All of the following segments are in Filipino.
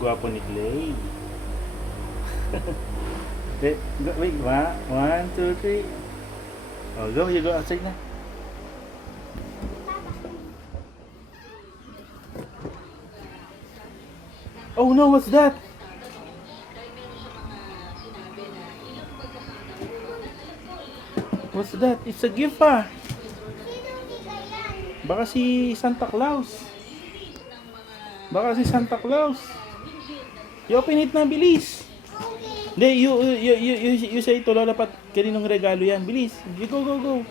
Gwapo ni Clay. Wait, one, two, three. Oh, go, you go outside na. Oh no, what's that? What's that? It's a gift ah. Baka si Santa Claus. Baka si Santa Claus. You open it na, bilis. Hindi, you say to Lola Pat, kaninong regalo yan? Bilis. You go, go, go.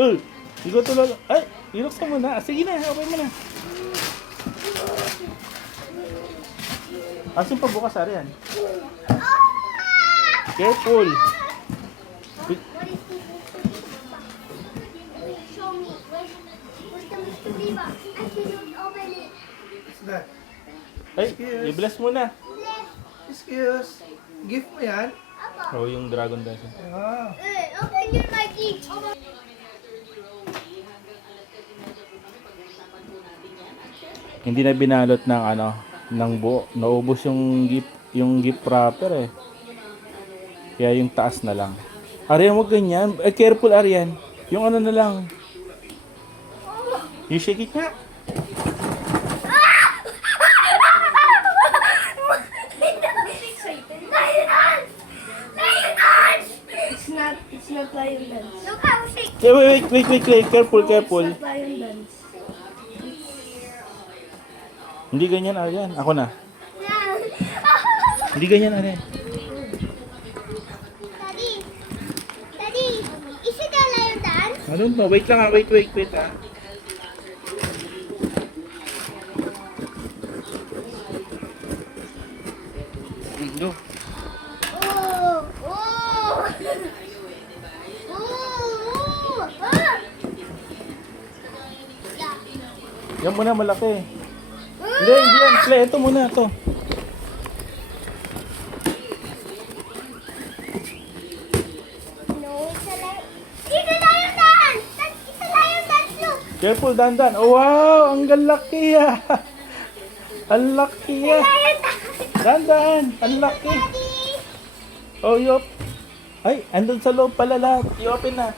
Oh, you go to Lola. Ay, iloksan mo na. Sige na, open mo na. Asin pa bukas, ari yan. Careful. What is this? Show me. Where's the mystery box? I cannot open it. What's that? Ay, i-bless mo na. Excuse. Gift mo yan? Oh, yung dragon dance. Ah. Open your magic. Hindi na binalot ng ano, ng buo. Naubos yung gift wrapper eh. Kaya yung taas na lang. Arian, wag ganyan. Careful, Arian. Yung ano na lang. You shake it nga. It's not lion dance. Look how sick. Wait. Careful. It's not lion dance. Hindi ganyan, Arian. Ako na. Hindi ganyan, Arian. Daddy, is it a lion dance? Ano ba? Wait lang ah. Wait ah. Go. Oh. Yan muna, malaki. Hindi yan. Play, ito muna, ito. No, it's a lion. It's a lion dance. It's a lion dance. Look. Careful, dandan. Oh, wow, ang laki ah. Ang laki ah. Lion dance. Dandan, ang laki. Daddy. Oh, yup. Ay, andun sa loob pala lahat. I-open na.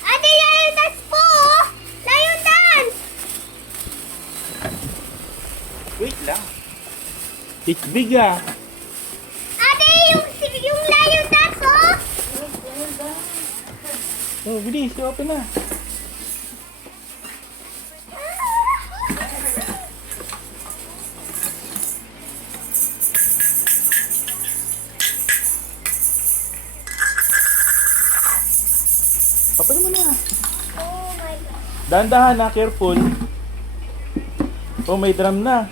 Ate, lion dance po. Lion dance. Wait lang. It's big ah. Ate, yung lion dance, oh. Oh, bilis, i-open na. Open mo na. Oh my God. Dahan-dahan na, careful. Oh, may drum na.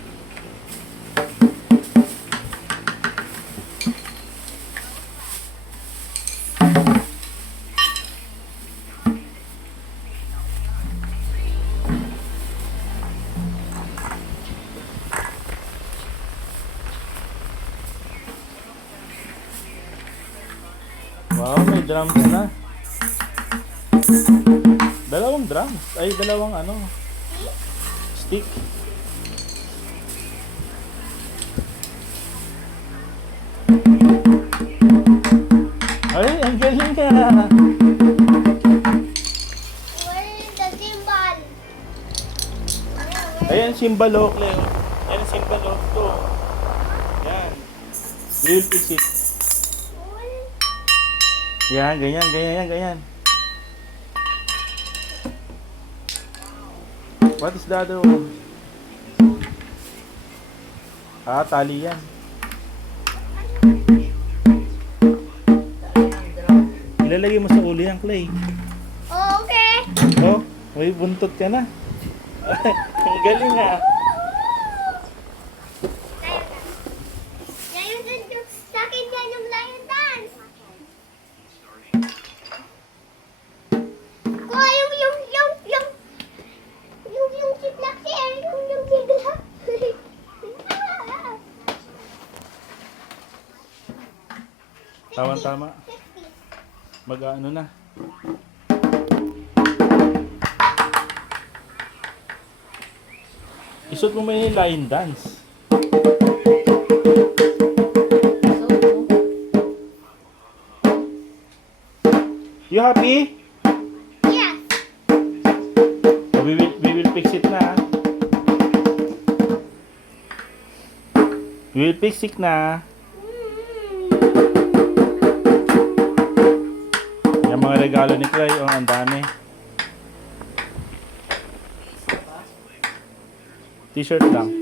Wow, may drums na. Dalawang drums. Ay, dalawang ano. Stick. Ay, ang galing ka. Where is the symbol? Ayan, simbalo, Cleo. Ayan, simbalo. Ito. Yan. We'll fix it. Yan, ganyan. What is the other one? Ah, tali yan. Ilalagay mo sa ulo yan, Clay. Oh, okay. Oh, may buntot ka na. Ang galing ah. Lion dance. Sa akin yan yung lion dance. Kuha yung siblak siya. Yung siblak. Tama. Mag-ano na. Isot mo may line dance. You happy? Yes. Oh, we will fix it na. We will fix it na. Yung mga regalo ni Clay, oh, ang dami. T-shirt lang.